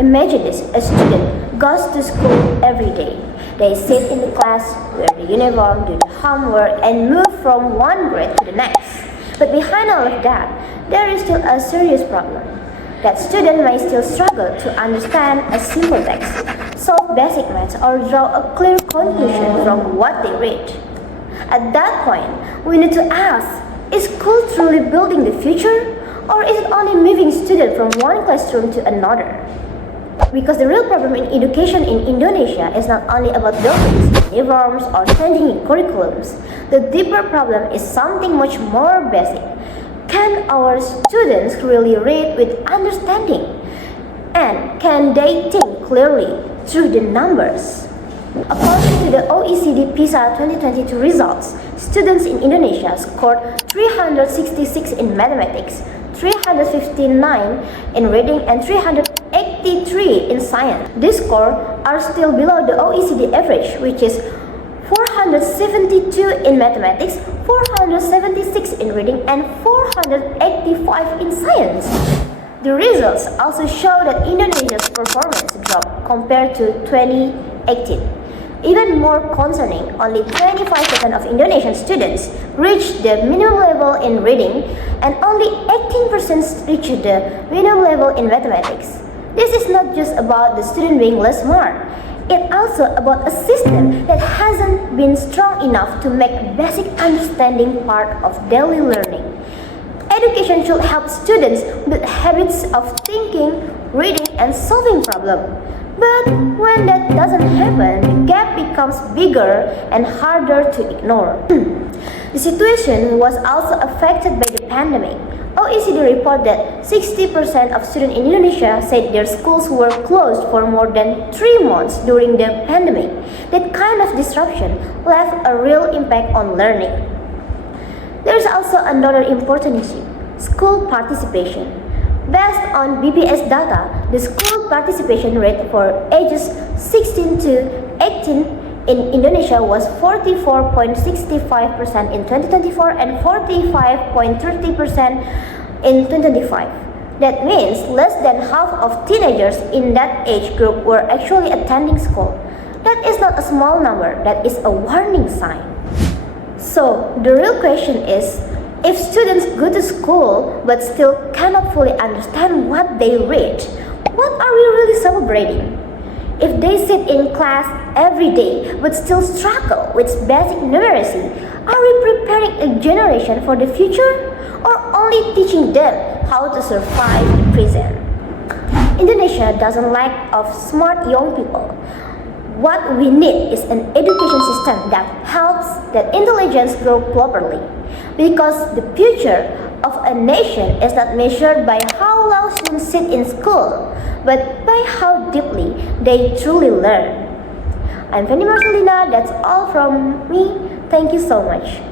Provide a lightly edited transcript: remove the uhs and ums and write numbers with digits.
Imagine this, a student goes to school every day. They sit in the class, wear the uniform, do the homework, and move from one grade to the next. But behind all of that, there is still a serious problem. That student may still struggle to understand a simple text, solve basic maths, or draw a clear conclusion from what they read. At that point, we need to ask, is school truly building the future? Or is it only moving students from one classroom to another? Because the real problem in education in Indonesia is not only about buildings, uniforms, or changing curriculums. The deeper problem is something much more basic. Can our students really read with understanding? And can they think clearly through the numbers? According to the OECD PISA 2022 results, students in Indonesia scored 366 in mathematics, 359 in reading, and 383 in science. These scores are still below the OECD average, which is 472 in mathematics, 476 in reading, and 485 in science. The results also show that Indonesia's performance dropped compared to 2018. Even more concerning, only 25% of Indonesian students reach the minimum level in reading, and only 18% reach the minimum level in mathematics. This is not just about the student being less smart. It's also about a system that hasn't been strong enough to make basic understanding part of daily learning. Education should help students build habits of thinking, reading, and solving problems. But when that doesn't happen, the gap becomes bigger and harder to ignore. The situation was also affected by the pandemic. OECD report that 60% of students in Indonesia said their schools were closed for more than 3 months during the pandemic. That kind of disruption left a real impact on learning. There is also another important issue: school participation. Based on BPS data, the school participation rate for ages 16 to 18 in Indonesia was 44.65% in 2024 and 45.30% in 2025. That means less than half of teenagers in that age group were actually attending school. That is not a small number, that is a warning sign. So, the real question is, if students go to school but still cannot fully understand what they read, what are we really celebrating? If they sit in class every day but still struggle with basic numeracy, are we preparing a generation for the future, or only teaching them how to survive the present? Indonesia doesn't lack of smart young people. What we need is an education system that helps that intelligence grow properly. Because the future of a nation is not measured by how long students sit in school, but by how deeply they truly learn. I'm Feni Marcelina, that's all from me. Thank you so much.